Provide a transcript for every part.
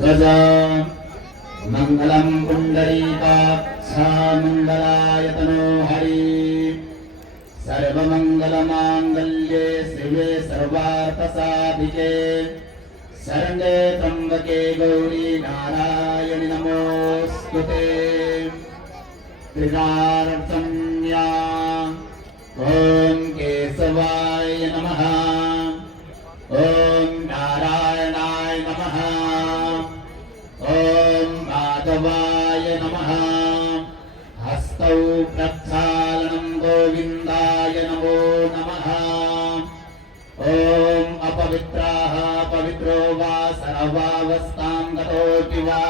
ध्वजा मङ्गलं पुण्डरीकाक्षा मङ्गलायतनो हरि सर्वमङ्गलमाङ्गल्ये शिवे सर्वार्थसाधिके शरण्ये त्र्यम्बके गौरी नारायणि नमोऽस्तुते त्रिकारार्चन्या ॐ केशवाय नमः ॐ नारायणाय नमः ॐ माधवाय नमः हस्तौ प्रक्षालनं गोविन्दाय नमो नमः ॐ अपवित्राः पवित्रो वा सर्वावस्थां गतोऽपि वा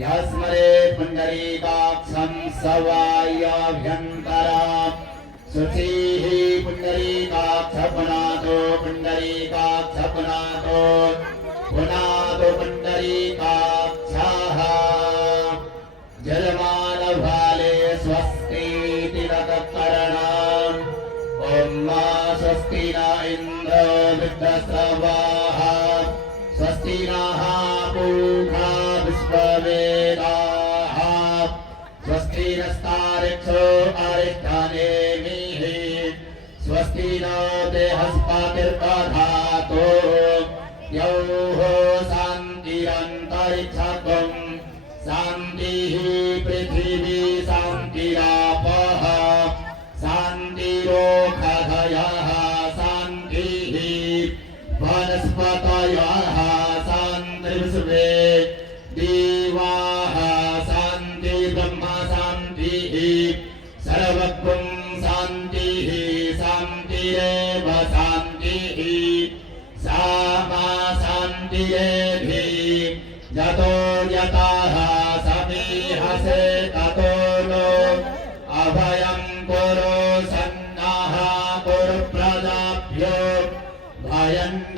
यस्मरे पुण्डरीकाक्षं सवायाभ्यन्तरा शुचिः पुण्डरीकाक्षपुनातो पुण्डरीकाक्षपुनातो पुनातो पुण्डरीकाक्षः जलमालभाले स्वस्तीति रतकर्णाम् ॐ मा स्वस्ति न इन्द्रो वृद्धश्रवाः स्वस्ति नः पूषा विश्ववेदाः स्वस्ति नस्तारिक्षो अरिष्ठानेमिः स्वस्ति न बृहस्पतिर्दधातु यौः शान्तिरन्तरिक्षकम् शान्तिः पृथिवी शान्तिरापः शान्तिरोषधयः शान्तिः वनस्पतयः शान्तिर्विश्वे देवाः शान्ति ब्रह्म शान्तिः सर्वत्वं शान्तिः शान्तिरेव शान्तिः सा मा शान्तिरेधि यतो यतः समीहसे ततो नो अभयं कुरु सन्नः कुरु प्रजाभ्यो भयं